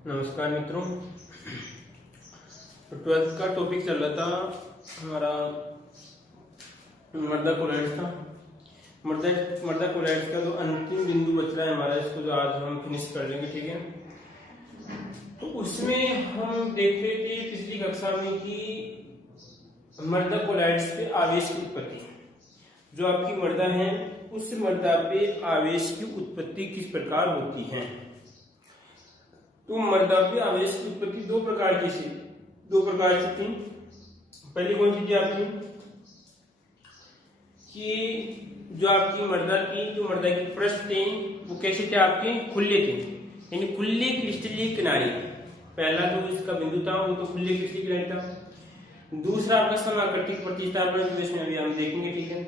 नमस्कार मित्रों। तो 12th का टॉपिक चल रहा था हमारा मर्दा कोलॉइड्स था। मर्दा कोलॉइड्स का जो अंतिम बिंदु बच रहा है हमारा, इसको जो आज हम फिनिश कर लेंगे, ठीक है। तो उसमें हम देख रहे थे पिछली कक्षा में कि मर्दा कोलॉइड्स पे आवेश की उत्पत्ति, जो आपकी मर्दा है उस मर्दा पे आवेश की उत्पत्ति किस प्रकार होती है। तो मर्दा पे आवेश की उत्पत्ति दो प्रकार की थी। पहली कौन सी थी आपकी, कि जो आपकी मर्दा की जो मर्दा की पृष्ठ थे वो कैसे थे, आपके खुले थे, यानी खुले क्रिस्टलीय किनारे। पहला जो इसका बिंदु था वो तो खुले क्रिस्टलीय किनारे था। दूसरा आपका समाकर्षित प्रतिस्थापन, जो इसमें अभी हम देखेंगे, ठीक है।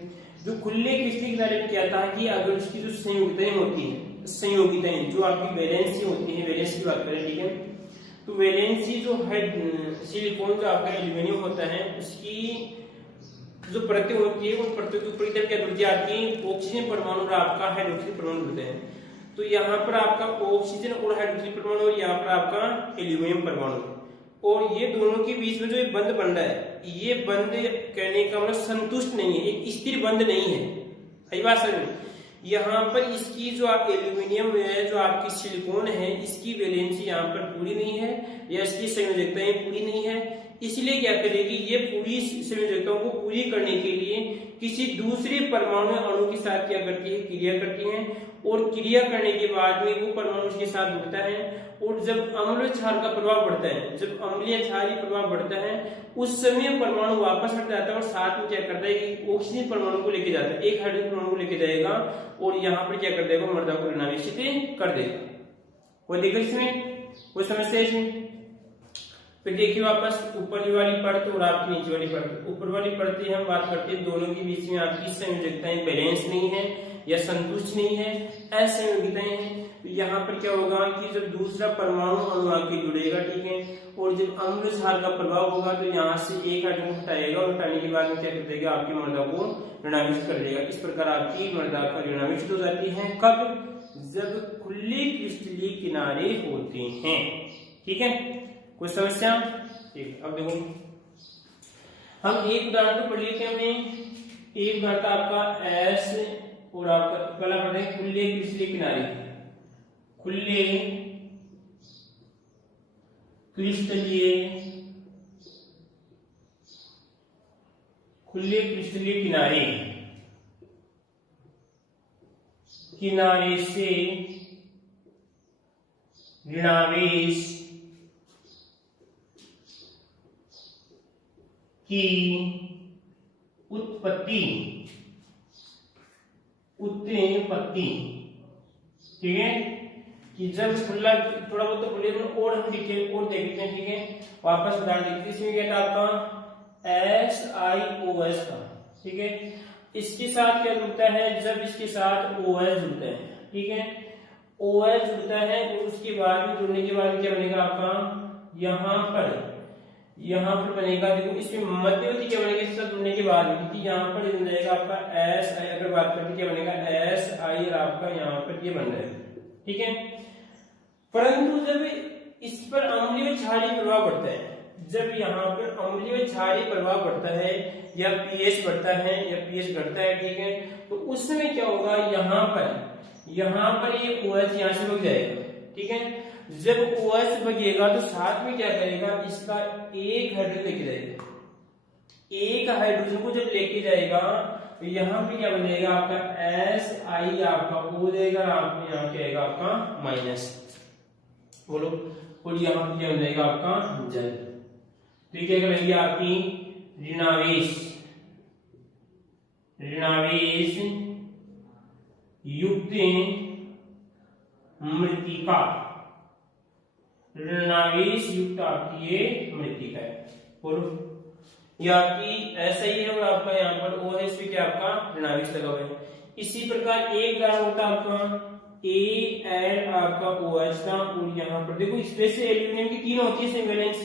जो खुले क्रिस्टलीय किनारे में क्या था कि अगर उसकी जो संयोगिताएं होती है, संयोगिताएं जो आपकी वैलेंसी होती है, वैलेंसी की बात करें, ठीक है। तो वैलेंसी जो है सिलिकॉन जो आपका एल्यूमिनियम होता है, उसकी जो परतें होती है उन परतों के ऊपर की तरफ क्या जुड़ती आती है, ऑक्सीजन परमाणु और आपका हाइड्रोक्सीजन परमाणु जुड़ते हैं। तो यहाँ पर आपका ऑक्सीजन और हाइड्रोक्सीजन परमाणु और यहाँ पर आपका एल्यूमिनियम परमाणु, और ये दोनों के बीच में जो एक बंध बन रहा है, ये बंध कहने का मतलब संतुष्ट नहीं है, एक स्थिर बंध नहीं है। सही बात समझ। यहाँ पर इसकी जो आप एल्यूमिनियम है, जो आपकी सिलिकॉन है, इसकी वैलेंसी यहाँ पर पूरी नहीं है या इसकी संयोजकताएं पूरी नहीं है। इसलिए क्या करेगी, ये पूरी संयोजकताओं को पूरी करने के लिए किसी दूसरे परमाणु अणु के साथ क्या करती है, क्रिया करती है, और क्रिया करने के बाद में वो परमाणु उसके साथ जुड़ता है। और जब अम्ल क्षार का प्रभाव बढ़ता है, जब अम्लीय क्षारीय प्रभाव बढ़ता है, उस समय परमाणु वापस हट जाता है और साथ में क्या करता है कि ऑक्सीजन परमाणु को लेके जाता है, एक हाइड्रोजन परमाणु को लेके जाएगा और यहाँ पर क्या कर देगा, मर्दा को ऋणावेशित कर देगा। कोई दिक्कत इसमें, कोई समस्या इसमें? फिर देखिए वापस ऊपर वाली परत और आपकी नीचे वाली परत। ऊपर वाली परत हम बात करते हैं, दोनों के बीच में आपकी संयोजकताएं बैलेंस नहीं है या संतुष्ट नहीं है, असंयोगिताएं हैं। तो यहाँ पर क्या होगा कि जब दूसरा परमाणु अणु आके जुड़ेगा, ठीक है, और जब अम्ल क्षार का प्रभाव होगा तो यहाँ से एक हाइड्रोजन हटाएगा और हटाने के बाद में क्या कर देगा, आपकी मर्दा को ऋणावेशित कर देगा। इस प्रकार आपकी मर्दा का ऋणावेशित हो जाती है। कब? जब खुले क्रिस्टलीय किनारे होते हैं, ठीक है। कोई समस्या? ठीक। अब देखो हम एक उदाहरण तो पढ़ लेते हैं। हमने एक उदाहरण था आपका एस और आपका पहला पढ़ रहे खुले क्रिस्टलीय किनारे, खुले क्रिस्टलीय किनारे से ऋणावेश की उत्पत्ति, ठीक है। कि जब खुला, थोड़ा बहुत तो बोलिए और हम डिटेल और देखते हैं, ठीक है। वापस उदाहरण देखते हैं। इसमें क्या था आपका SiOS का, ठीक है। इसके साथ क्या जुड़ता है, जब इसके साथ OH जुड़ता है, ठीक है, OH जुड़ता है और उसके बाद में जुड़ने के बाद क्या बनेगा आपका, यहाँ पर बनेगा, देखो इसमें मध्यवर्ती क्या बनेगा इसके साथ जुड़ने के बाद में, क्योंकि यहाँ पर बन जाएगा आपका Si। अगर बात करते क्या बनेगा Si और आपका यहाँ पर ये बन जाएगा, ठीक है। परंतु जब इस पर अम्लीय क्षारीय प्रभाव बढ़ता है, जब यहाँ पर अम्लीय क्षारीय प्रभाव बढ़ता है या पीएच बढ़ता है या पीएच घटता है, ठीक है, तो उस समय क्या होगा, यहाँ पर ये OH यहाँ से भग जाएगा, ठीक है। जब OH भगेगा तो साथ में क्या करेगा, इसका एक हाइड्रोजन लेके जाएगा, एक हाइड्रोजन को जब लेके जाएगा तो यहाँ पे क्या बन जाएगा आपका Si आपका हो जाएगा, आपको यहाँ क्या आएगा आपका माइनस, बोलो, और यहाँ पे क्या बन जाएगा आपका जल। तो ये क्या करेंगे, आपकी ऋणावेश युक्त मृतिका, ऋणावेश युक्त आपकी ये मृतिका है, और ये आपकी ऐसा ही है, और आपका यहाँ पर O है, इसमें क्या आपका ऋणावेश लगा हुआ है। इसी प्रकार एक ग्राम होता है आपका Al आपका OH का, और यहाँ पर देखो इसमें से एल्यूमिनियम की तीन होती है वैलेंस,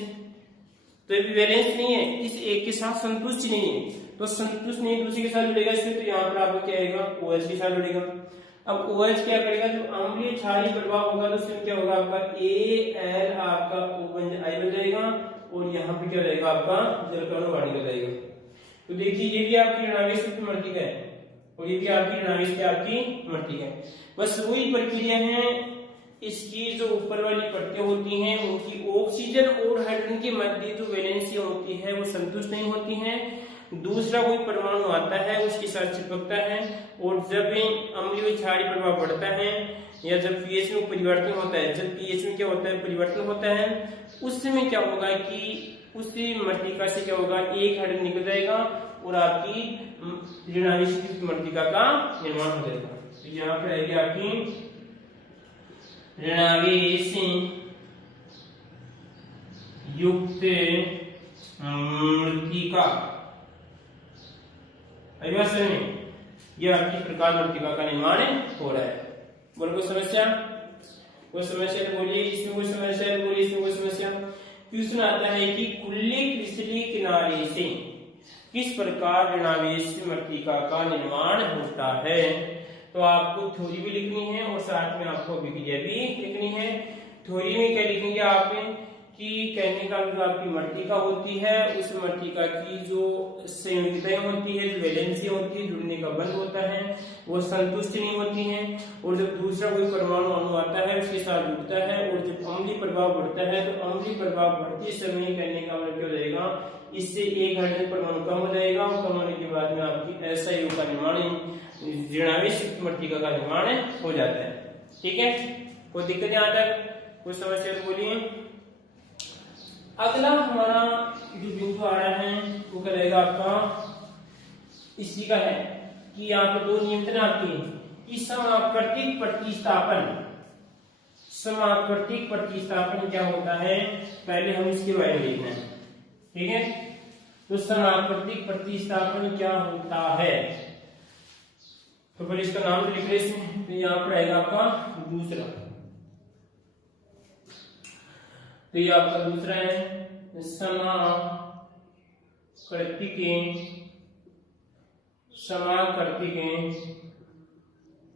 तो ये वैलेंस नहीं है, इस एक के साथ संतुष्ट नहीं है, तो संतुष्ट नहीं दूसरे के साथ जुड़ेगा इसमें, तो यहाँ पर आपका क्या आएगा, OH के साथ जुड़ेगा। अब OH क्या करेगा, जो अम्लीय क्षारीय प्रभाव होगा तो उसमें क्या होगा आपका Al आपका I बन जाएगा और यहाँ पे क्या रहेगा आपका जलकणों बाहर निकल जाएगा। तो देखिए ये भी आपकी ऋणावेश की मृतिका है और ये भी आपकी ऋणावेश की आपकी मृतिका है। बस वही प्रक्रिया है, इसकी जो ऊपर वाली परतें होती हैं उनकी ऑक्सीजन और हाइड्रोजन के मध्य जो वैलेंसी होती है वो संतुष्ट नहीं होती है। दूसरा कोई परमाणु आता है उसके साथ चिपकता है और जब अम्लीय क्षारीय प्रभाव बढ़ता है या जब पीएच में परिवर्तन होता है, जब पीएच में क्या होता है परिवर्तन होता है, उस समय क्या होगा कि उसी मृतिका से क्या होगा एक हाइड्रोजन निकल जाएगा और आपकी ऋणावेश मृतिका का निर्माण हो जाएगा। तो यहाँ पर आएगी आपकी ऋणावेश युक्त मृतिका। यह आपकी प्रकार मृतिका का निर्माण हो रहा है। बोलो कोई समस्या? कोई समस्या तो बोलिए, इसमें कोई समस्या है बोलिए, इसमें कोई समस्या। क्वेश्चन आता है कि खुले क्रिस्टलीय किनारे से किस प्रकार ऋणावेश मृतिका का निर्माण होता है। तो आपको थ्योरी भी लिखनी है और साथ में आपको अभिक्रिया भी लिखनी है। थ्योरी में क्या लिखेंगे आप कि कहने का जो आपकी मृतिका होती है उस मृतिका की जो संयुक्ताएं होती है, जो वैलेंसी होती है, जुड़ने का बल होता है, वो संतुष्ट नहीं होती हैं। और जब दूसरा कोई परमाणु अणु आता है उसके साथ जुड़ता है और जब अम्लीय प्रभाव बढ़ता है तो अम्लीय प्रभाव बढ़ते समय कहने का मतलब क्या हो जाएगा, इससे एक हाइड्रोजन परमाणु कम हो जाएगा और कम होने के बाद में आपकी SiO का निर्माण ऋणावेश मृतिका का निर्माण हो जाता है। ठीक है, कोई दिक्कत यहाँ तक? कोई समस्या तो बोलिए। अगला हमारा जो बिंदु आ रहा है वो क्या रहेगा आपका, इसी का है कि यहाँ पर दो नियंत्रण आपके कि समाकृतिक प्रतिस्थापन। समाकृतिक प्रतिस्थापन क्या होता है, पहले हम इसके बारे में देखना है। ठीक है, तो समाकृतिक प्रतिस्थापन क्या होता है, तो पहले इसका नाम तो लिख रहे इसमें। तो यहाँ पर आएगा आपका दूसरा, तो ये आपका दूसरा है समाकृतिक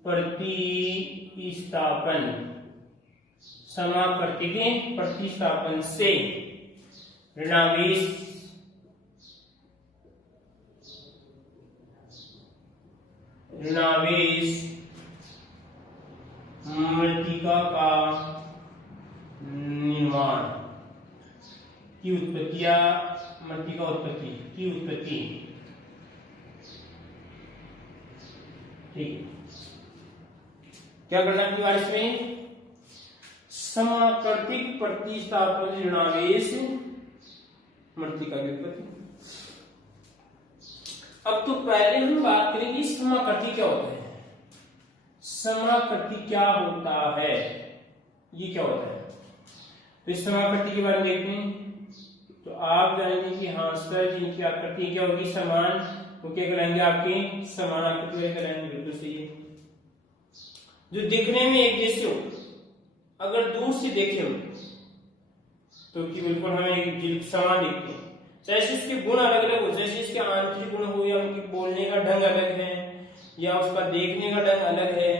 प्रतिस्थापन। समाकृतिक प्रतिस्थापन से ऋणावेश मृतिका का निर्माण की उत्पत्ति या मृतिका उत्पत्ति की उत्पत्ति। ठीक, क्या करना है बारिश में, समाकृतिक प्रतिस्थापन ऋणावेश मृतिका की उत्पत्ति। अब तो पहले हम बात करेंगे समाकृति क्या होता है। समाकृति क्या होता है, ये क्या होता है, तो इस समाकृति के बारे में देखते हैं। तो आप जानेंगे कि हाँ सर जिनकी आकृति क्या होगी समान, वो क्या कराएंगे आपकी समान आकृति कराएंगे। बिल्कुल सही है, जो दिखने में एक जैसे हो, अगर दूर से देखें तो कि बिल्कुल हमें एक समान दिखते हैं, चाहे इसके गुण अलग अलग हो, जैसे इसके आंतरिक गुण हो या उनके बोलने का ढंग अलग है या उसका देखने का ढंग अलग है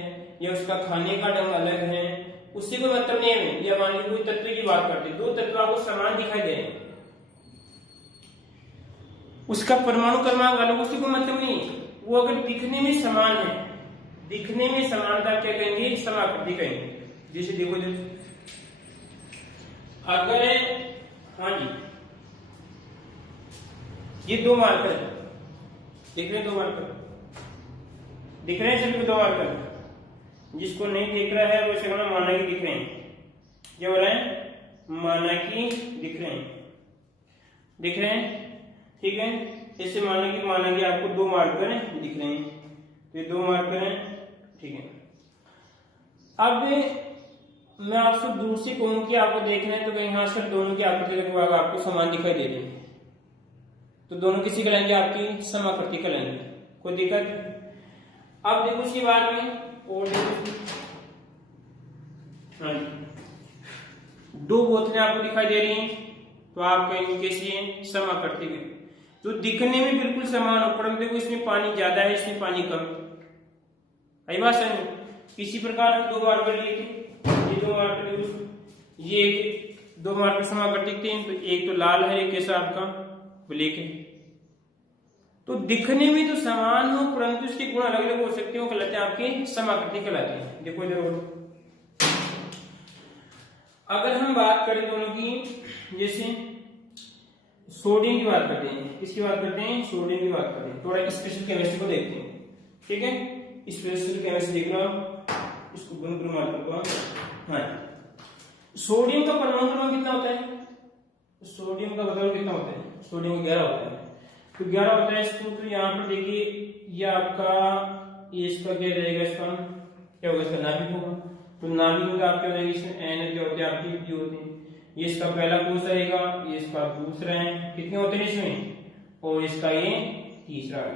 या उसका खाने का ढंग अलग है, उससे कोई मतलब नहीं है। या मान लीजिए कोई तत्व की बात करते, दो तत्व आपको समान दिखाई दे रहे हैं, उसका परमाणु क्रमांक अलग, उससे कोई मतलब नहीं। वो अगर दिखने में समान है, दिखने में समानता क्या कहेंगे, समाकृति कहेंगे। जैसे देखो अगर हाँ जी ये दो मार्कर दिख रहे हैं, दो मार्कर दिख रहे हैं, सभी को दो मार्कर। जिसको नहीं दिख रहा है वो इसे माना कि दिख रहे हैं, क्या हो रहा है, माना कि दिख रहे हैं, दिख रहे हैं। ठीक है, ऐसे माना कि आपको दो मार्कर दिख रहे हैं, तो ये दो मार्कर हैं। ठीक है, अब मैं आपसे दूर से कहूं कि आपको देखना है तो कहीं हाँ सर दोनों की आकृति लगभग आपको समान दिखाई दे रही है, तो दोनों किसी कहलाएंगे आपकी समाकृति कहलाएंगे, कोई दिक्कत। अब देखो इसके बाद में और हाँ दो बोतलें आपको दिखाई दे रही हैं, तो आप कहेंगे कैसी है, समाकृति है। तो दिखने में बिल्कुल समान हो, परंतु देखो इसमें पानी ज्यादा है, इसमें पानी कम, आई बात समझ। किसी प्रकार हम 2 मार्कर लिए थे, ये 2 मार्कर, ये 2 मार्कर समाकर्तिक थे, तो एक तो लाल है, एक कैसा आपका ब्लैक है। तो दिखने में तो समान हो परंतु इसके गुण अलग अलग हो सकते हो, कहलाते हैं आपके समाकर्तिक कहलाते हैं। देखो इधर अगर हम बात करें दोनों की, जैसे सोडियम की बात करते हैं, किसकी बात करते हैं, सोडियम की बात करते हैं। थोड़ा स्पेशल केमिस्ट्री को देखते हैं, ठीक है, स्पेशल केमिस्ट्री देख लो, इसको गुण मार्कर को। हाँ, सोडियम का परमाणु क्रमांक कितना होता है, सोडियम का बताओ कितना होता है, सोडियम का 11 होता है, तो 11 होता है इसको। तो यहाँ पर देखिए ये आपका, ये इसका क्या रहेगा, इसका क्या होगा, इसका नाभिक होगा। तो नाभिक में आपके रहेगी, इसमें एन क्या होते हैं, आपकी पी होते हैं। ये इसका पहला कोष रहेगा, ये इसका दूसरा है, कितने होते हैं इसमें, और इसका ये तीसरा है।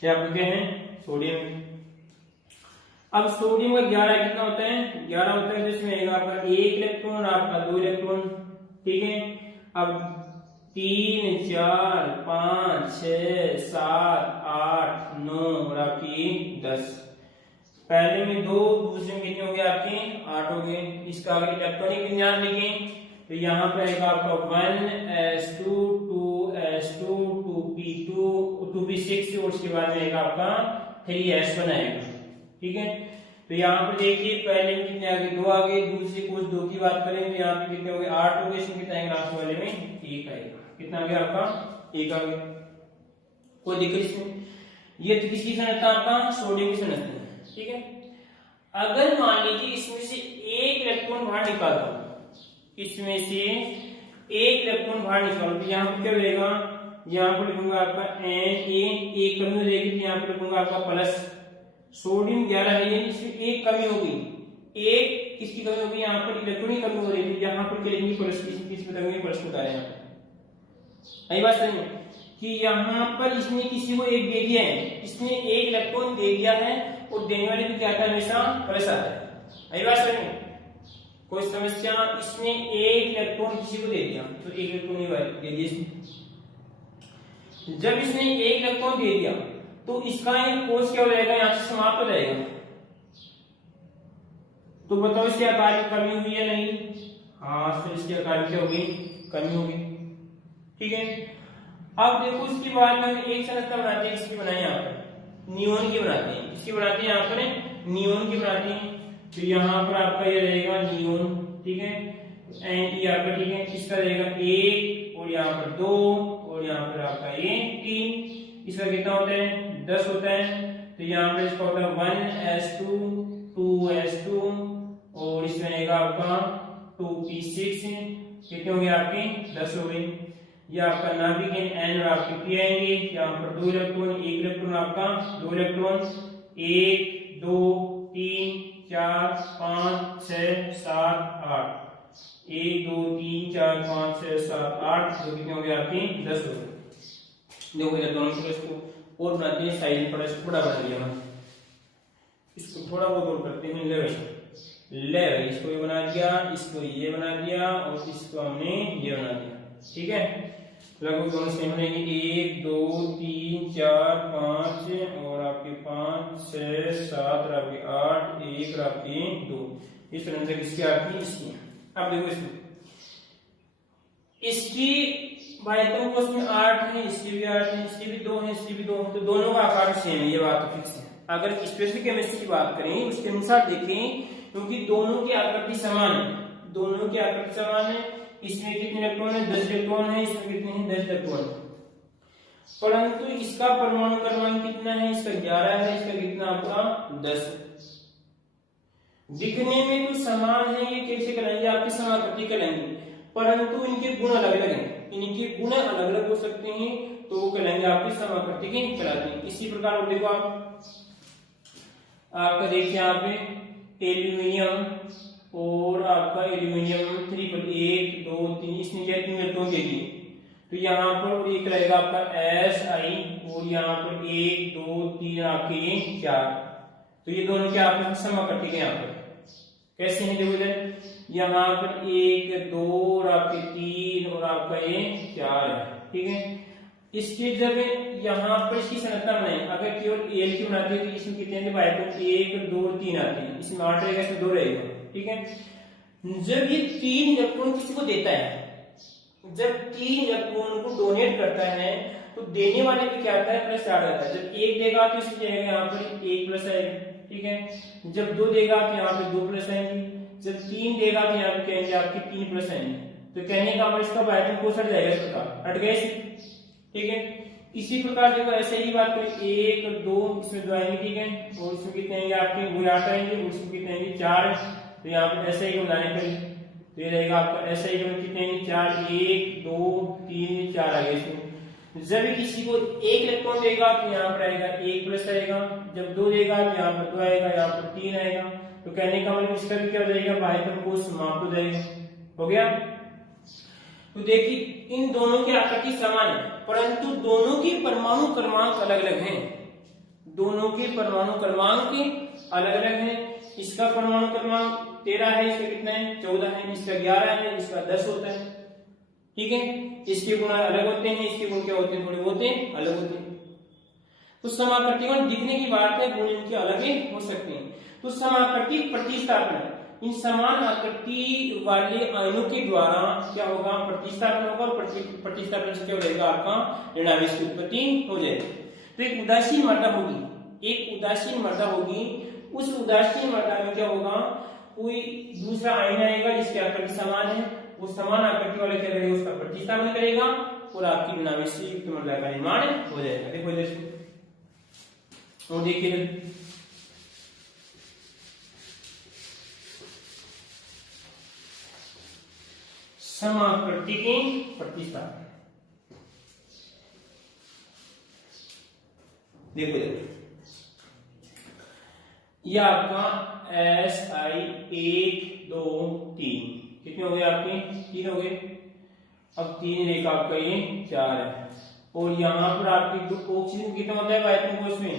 क्या आपको क्या है, सोडियम। अब सोडियम का 11 कितना होता है, 11 होता है, तो इसमें रहेगा आपका 1 इलेक्ट्रॉन, आपका 2 इलेक्ट्रॉन, ठीक है। अब 3 4 5 6 7 8 9 और आपकी 10, पहले में 2, दूसरे में कितने हो गए आपके 8 हो गए। इसका अगर इलेक्ट्रॉनिक विन्यास देखें तो यहाँ पे आएगा आपका 1s2 2s2 2p2 2p6 और उसके बाद में आएगा आपका 3s1 आएगा, ठीक है। तो यहाँ पे देखिए पहले में कितने आगे 2 आ गए, दूसरे कुछ 2 की बात करें तो यहाँ पे कितने हो गए 8 हो गए, इसमें कितना आएगा लास्ट वाले में 1 आएगा, कितना आ गया आपका 1 आ गया, कोई दिक्कत इसमें। ये तो किसकी संरचना, आपका सोडियम की संरचना, ठीक है। अगर मान लीजिए इसमें से 1 इलेक्ट्रॉन बाहर निकाल दो, इसमें से 1 इलेक्ट्रॉन बाहर निकालो, तो यहाँ पे क्या रहेगा, यहाँ पर लिखूंगा आपका एक कमी हो जाएगी, तो यहाँ पर लिखूंगा आपका प्लस। सोडियम 11 है, इसमें 1 कमी होगी, 1 किसकी कमी होगी, यहाँ पर इलेक्ट्रॉन की कमी हो रही है, यहाँ पर क्या लिखेंगे प्लस, किसकी कमी, प्लस बता रहे हैं। यही बात सही है कि यहाँ पर इसने किसी को 1 दे दिया है, इसने 1 इलेक्ट्रॉन दे दिया है और देने वाले को क्या आता है, हमेशा प्लस आता है। यही बात सही है। कोई समस्या, इसने 1 इलेक्ट्रॉन किसी को दे दिया, तो 1 इलेक्ट्रॉन दे दिया इसने। जब इसने 1 इलेक्ट्रॉन दे दिया तो इसका एक कोष क्या हो जाएगा, यहाँ से समाप्त हो जाएगा। तो बताओ इसके आकार की कमी हुई या नहीं, हाँ, तो इसके आकार की क्या होगी, कमी होगी, ठीक है। अब देखो इसके बाद में हम एक संरचना बनाते हैं, इसकी बनाए यहाँ पर नियोन की बनाते हैं, इसकी बनाते हैं यहाँ पर नियोन की बनाते हैं। तो यहाँ पर आपका ये रहेगा नियोन, ठीक है, एंड यहाँ पर, ठीक है, इसका रहेगा 1 और यहाँ पर 2 और यहाँ पर आपका ये 3, इसका कितना होता है 10 होता है। तो यहाँ पर इसका होता है 1s2 2s2 और इसमें रहेगा आपका 2p6, कितने हो गए आपके 10 हो गए। ये आपका नाभिक एन और आपके पी आएंगे, यहाँ पर 2 इलेक्ट्रॉन, 1 इलेक्ट्रॉन आपका 2 इलेक्ट्रॉन, 1 2 3 4 5 6 7 8, 1 2 3 4 5 6 7 8, तो कितने हो गए आपके 10 हो गए। देखो इलेक्ट्रॉन को इसको और बनाते हैं, साइड पर इसको बड़ा बना दिया, इसको थोड़ा बहुत और करते हैं, ले भाई इसको ये बना दिया, इसको ये बना दिया और इसको हमने ये बना दिया, ठीक है। लगभग दोनों सेम रहेंगे, 1 2 3 4 5 और आपके 5 6 7 और आपके 8 1 और आपके 2, इस तरह से किसकी आपकी इसकी। अब देखो इसकी बाह्यतम कोष में 8 है, इसकी भी 8 है, इसकी भी 2 है, इसकी भी 2 है, तो दोनों का आकार सेम है, ये बात तो फिक्स है। अगर स्पेशल केमिस्ट्री की बात करें उसके अनुसार देखें, क्योंकि दोनों की आकृति समान है, दोनों की आकृति समान है। इसमें कितने इलेक्ट्रॉन है 10 इलेक्ट्रॉन है, इसमें कितने हैं 10 इलेक्ट्रॉन, परंतु इसका परमाणु क्रमांक कितना है, इसका 11 है, इसका कितना आपका 10 है। दिखने में तो समान है, ये कैसे कहलाएंगे आपके समाकृति कहलाएंगे, परंतु इनके गुण अलग अलग हैं, इनके गुण अलग अलग हो सकते हैं, तो वो कहलाएंगे आपके समाकृति के कहलाते हैं। इसी प्रकार देखो आपका देखिए यहाँ पे एल्यूमिनियम और आपका एल्यूमिनियम 3 1 2 3, इसने क्या 3 इलेक्ट्रॉन दे दिए, तो यहाँ पर एक रहेगा आपका Si और यहाँ पर 1 2 3 आपके 4, तो ये दोनों क्या आपस में समाकर्तिक है। यहाँ पर कैसे हैं देखो इधर, यहाँ पर 1 2 और आपके 3 और आपका ये 4 है, ठीक है। इसके जब यहाँ पर इसकी संरचना बनाए, अगर केवल एल की बनाते हैं तो इसमें कितने थे बायटम 1 2 3 आते हैं, इसमें 8 रहेगा, इसमें 2 रहेगा, ठीक है। जब ये 3 इलेक्ट्रॉन किसी को देता है, जब 3 इलेक्ट्रॉन को डोनेट करता है तो देने वाले पे क्या आता है प्लस चार्ज आता है। जब 1 देगा तो इसमें जाएगा यहाँ पर 1 प्लस आएगा, ठीक है। जब 2 देगा तो यहाँ पे 2 प्लस आएंगे, जब 3 देगा तो यहाँ पे कहेंगे आपके 3 प्लस आएंगे। तो कहने का मतलब इसका बायटम कोष हट जाएगा, इस प्रकार हट गए, ठीक है। इसी प्रकार देखो ऐसे ही बात करें 1 2 इसमें 2 आएंगे, ठीक है, और इसमें कितने आएंगे आपके वो 8 आएंगे, और इसमें कितने आएंगे 4। तो यहाँ पर ऐसे ही बनाने करें तो ये रहेगा आपका ऐसे ही कितने आएंगे 4 1 2 3 4 आ गए इसमें। जब किसी को 1 इलेक्ट्रॉन देगा तो यहाँ पर आएगा 1 प्लस आएगा, जब 2 देगा तो यहाँ पर 2 आएगा, यहाँ पर 3 आएगा। तो कहने का मतलब इसका भी क्या हो जाएगा बायटम कोष समाप्त हो जाएगा, हो गया। तो देखिए इन दोनों की आकृति समान है परंतु दोनों के परमाणु क्रमांक अलग अलग हैं, दोनों के परमाणु क्रमांक अलग अलग हैं। इसका परमाणु क्रमांक 13 है, इसका कितना है 14 है, इसका 11 है, इसका 10 होता है, ठीक है। इसके गुण अलग होते हैं, इसके गुण क्या होते हैं थोड़े होते हैं अलग होते हैं। तो समाकृतिकों दिखने की बात है, गुण इनके अलग ही हो सकते हैं। तो समाकृति प्रतिस्थापन, इन समान आकृति वाले आयनों के द्वारा क्या होगा प्रतिस्थापन होगा, और प्रतिस्थापन से क्या हो जाएगा आपका ऋणावेश की उत्पत्ति हो जाएगी। तो एक उदासीन मर्दा होगी, एक उदासीन मर्दा होगी, उस उदासीन मर्दा में क्या होगा कोई दूसरा आयन आएगा जिसकी आकृति समान है, वो समान आकृति वाला क्या करेगा उसका प्रतिस्थापन करेगा और आपकी ऋणावेश युक्त मर्दा का निर्माण हो जाएगा। देखो इधर से और देखिए समाकृति की प्रतिस्थापन, देखो यह आपका SI 1 2 3 कितने हो गए आपके 3 हो गए। अब 3 रेखा आपका ये 4 है, और यहाँ पर आपकी ऑक्सीजन कितना होता है बायतम कोष में,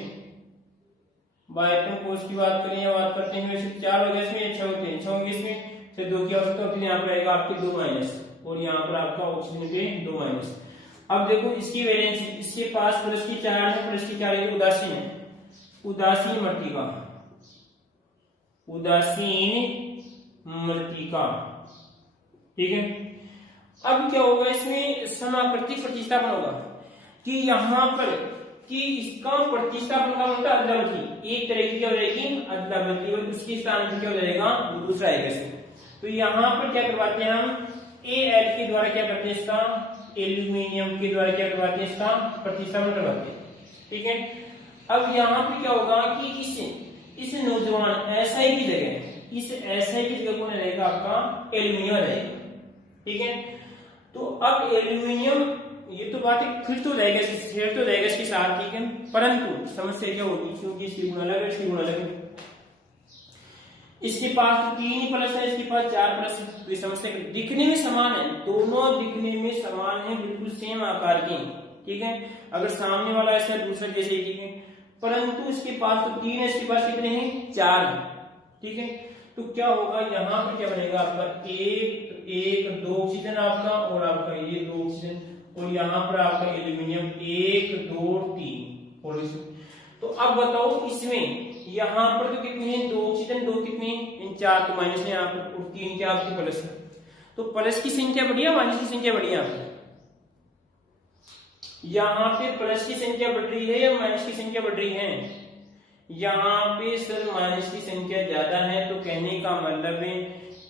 बायतम कोष की बात करें या बात करते हैं वैसे 4 हो गए, इसमें 6 होते हैं, 6 होंगे इसमें से 2 की आवश्यकता होती है, यहाँ पर आएगा आपके 2 माइनस, और यहाँ पर आपका ऑक्सीजन पे 2 माइनस। अब देखो इसकी वैलेंसी, इसके पास प्लस की 4 है, प्लस की 4 है, उदासीन है, उदासीन मृत्तिका, उदासीन मृत्तिका, ठीक है। अब क्या होगा इसमें समाकृतिक प्रतिस्थापन होगा कि यहाँ पर कि इसका प्रतिस्थापन का मतलब अदला बदली, एक तरह की क्या हो जाएगी अदला बदली, और उसके स्थान पर क्या हो जाएगा दूसरा आएगा इसमें। तो यहाँ पर क्या करवाते हैं हम Al के द्वारा क्या करते हैं इसका एल्यूमिनियम के द्वारा क्या करवाते हैं इसका प्रतिस्थापन करवाते हैं, ठीक है। अब यहाँ पे क्या होगा कि इस नौजवान SI की जगह, इस SI की जगह कौन रहेगा आपका एल्यूमिनियम रहेगा, ठीक है। तो अब एल्यूमिनियम ये तो बात है फिर तो रहेगा इसके साथ, ठीक है, परंतु समस्या क्या होगी क्योंकि इसकी गुण अलग है, इसकी गुण अलग है, इसके पास तो 3 ही प्लस है, इसके पास 4 प्लस है। तो ये समस्या दिखने में समान है, दोनों दिखने में समान है, बिल्कुल सेम आकार के, ठीक है। अगर सामने वाला ऐसा है दूसरा जैसे ही, ठीक है, परंतु इसके पास तो 3 है, इसके पास कितने हैं 4 है, ठीक है। तो क्या होगा यहाँ पर क्या बनेगा आपका 1 2 ऑक्सीजन आपका, और आपका ये 2 ऑक्सीजन, और यहाँ पर आपका एल्यूमिनियम 1 2 3 और तो अब बताओ इसमें यहाँ पर तो कितने हैं 2 ऑक्सीजन, 2 कितने इन 4 तो माइनस है यहाँ पर, और 3 क्या आपकी प्लस है। तो प्लस की संख्या बढ़ी है माइनस की संख्या बढ़ी है, यहाँ पे प्लस की संख्या बढ़ रही है या माइनस की संख्या बढ़ रही है, यहाँ पे सर माइनस की संख्या ज्यादा है। तो कहने का मतलब है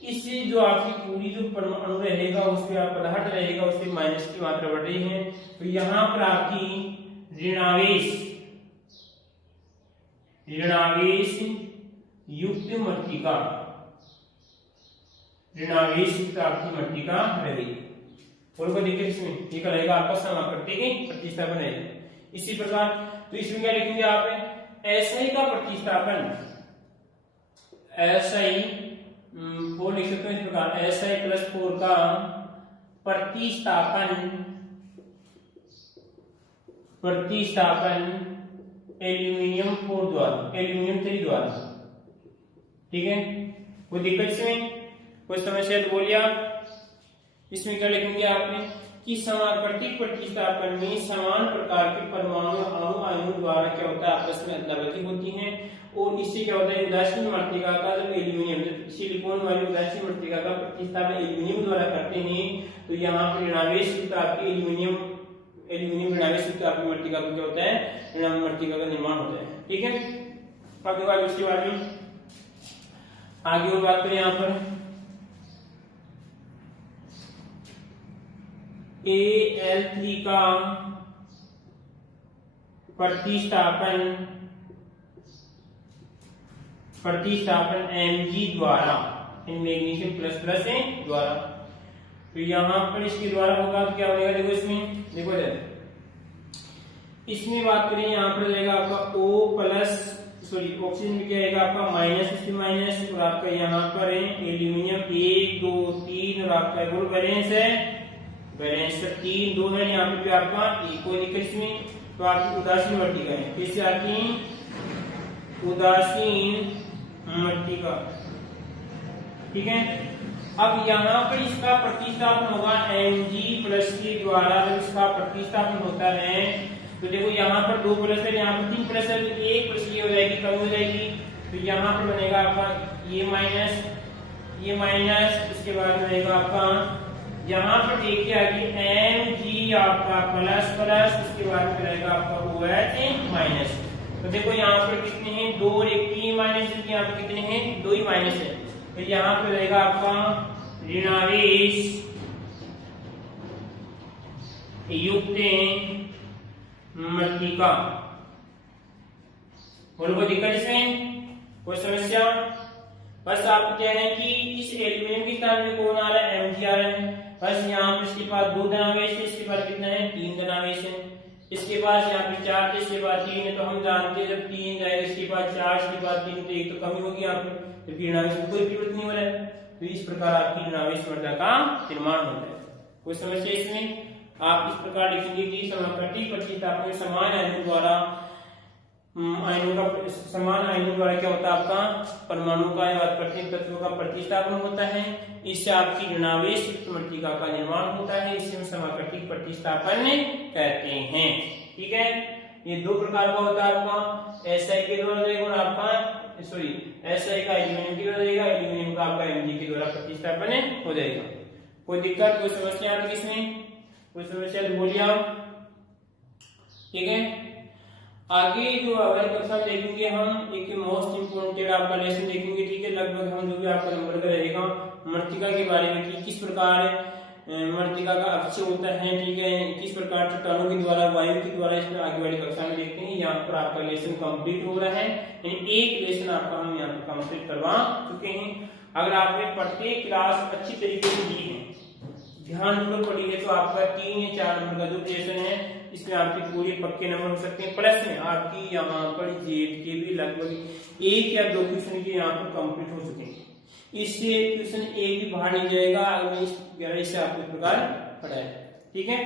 इससे जो आपकी पूरी जो परमाणु रहेगा उसमें आपका हट रहेगा, उससे माइनस की मात्रा बढ़ रही है। तो यहाँ पर आपकी ऋणावेश युक्त मृत्तिका, ऋणावेश युक्त आपकी मृत्तिका रहेगी, और कोई दिक्कत इसमें ये रहेगा आपका समाकृतिक प्रतिस्थापन है। इसी प्रकार तो इसमें क्या लिखेंगे आप SI का प्रतिस्थापन, SI 4 लिख सकते हैं इस प्रकार Si+4 का प्रतिस्थापन एल्यूमिनियम 4 द्वारा, एल्यूमिनियम 3 द्वारा, ठीक है। कोई दिक्कत इसमें, कोई समस्या तो बोलिए आप। इसमें क्या लिखेंगे आपने कि प्रत्येक प्रतिस्थापन में समान प्रकार के परमाणु आयनों द्वारा क्या होता है, आपस में अदला-बदली होती है। और इससे क्या होता है, उदासीन मृत्तिका का जब एल्यूमिनियम सिलिकॉन वाली उदासीन मृत्तिका का प्रतिस्थापन एल्यूमिनियम द्वारा करते हैं तो यहाँ पर ऋणावेश युक्त आपकी एल्यूमिनियम ऋणावेश युक्त आपकी मृत्तिका को क्या होता है, मृत्तिका का निर्माण होता है। ठीक है, अब देखो इसके बाद में आगे और बात करें यहाँ पर Al3 का प्रतिस्थापन Mg द्वारा मैग्नीशियम प्लस प्लस द्वारा, तो यहाँ पर इसके द्वारा होगा तो क्या होगा, देखो इसमें देखो इसमें बात करें यहाँ पर रहेगा आपका O प्लस ऑक्सीजन में क्या आएगा आपका माइनस, इसमें माइनस, और आपका यहाँ पर एल्यूमिनियम 1 2 3 और आपका गुण बैलेंस है, बैलेंस 3 2 है, यहाँ पे भी आपका कोई दिक्कत इसमें, तो आपकी उदासीन मृत्तिका है, फिर से आपकी उदासीन मृत्तिका। ठीक है, अब यहाँ पर इसका प्रतिस्थापन होगा Mg प्लस के द्वारा। जब इसका प्रतिस्थापन होता है तो देखो यहाँ पर 2 प्लस है, यहाँ पर 3 प्लस है, तो 1 प्लस ये हो जाएगी, कम हो जाएगी, तो यहाँ पर बनेगा आपका ये माइनस, इसके बाद बनेगा आपका यहाँ पर देखिए आगे Mg आपका प्लस प्लस, इसके बाद में रहेगा आपका OH माइनस। तो देखो यहाँ पर कितने हैं, 2 और 1 3 माइनस, यहाँ पर कितने हैं, 2 ही माइनस है, तो यहाँ पर रहेगा आपका ऋणावेश युक्त मृत्तिका। और कोई दिक्कत इसमें, कोई समस्या? बस आप क्या है कि इस एल्यूमिनियम की स्थान में कौन आ रहा है, Mg आ रहा है। बस यहाँ पर इसके पास 2 धनावेश है, इसके पास कितना है, 3 धनावेश है, इसके पास यहाँ पे 4 थे, इसके बाद 3 है, तो हम जानते हैं जब 3 जाएगा इसके बाद 4, इसके बाद 3 तो 1 तो कमी होगी यहाँ पर, तो ऋणावेश में कोई परिवर्तन नहीं हो रहा है, तो इस प्रकार आपकी ऋणावेश मृदा का निर्माण होता है। कोई समस्या इसमें? आप इस प्रकार लिखेंगे कि प्रत्येक प्रतिस्थापन में समान आयनों द्वारा क्या होता है, आपका परमाणु का या प्रत्येक तत्व का प्रतिस्थापन होता है, इससे आपकी ऋणावेश युक्त मृत्तिका का निर्माण होता है, इसे हम समाकर्षिक प्रतिस्थापन कहते हैं। ठीक है, ये 2 प्रकार का होता है आपका, SI के द्वारा रहेगा और आपका SI का एल्यूमिनियम के द्वारा रहेगा, एल्यूमिनियम का आपका Mg के द्वारा प्रतिस्थापन हो जाएगा। कोई दिक्कत, कोई समस्या आ रही इसमें? कोई समस्या तो बोलिए आप। ठीक है, आगे जो अगली कक्षा में देखेंगे हम एक मोस्ट इम्पोर्टेंट आपका लेसन देखेंगे। ठीक है, लगभग हम जो भी आपका नंबर का रहेगा मृत्तिका के बारे में कि किस प्रकार मृत्तिका का अक्ष होता है, ठीक है, किस प्रकार चट्टानों के द्वारा, वायु के द्वारा, इसमें आगे वाली कक्षा में देखते हैं। यहाँ पर आपका लेसन कंप्लीट हो रहा है, यानी एक लेसन आपका हम यहाँ पर कंप्लीट करवा चुके हैं। अगर आपने प्रत्येक क्लास अच्छी तरीके से ली है, ध्यान पूर्वक पढ़ी है, तो आपका 3 या 4 नंबर का जो लेसन है इसमें आपके पूरे पक्के नंबर हो सकते हैं। प्लस में आपकी यहाँ पर जेड के भी लगभग 1 या 2 क्वेश्चन के यहाँ पर कंप्लीट हो चुके हैं। इससे क्वेश्चन 1 भी बाहर नहीं जाएगा अगर इस गहराई से आपको इस प्रकार पढ़ा है। ठीक है।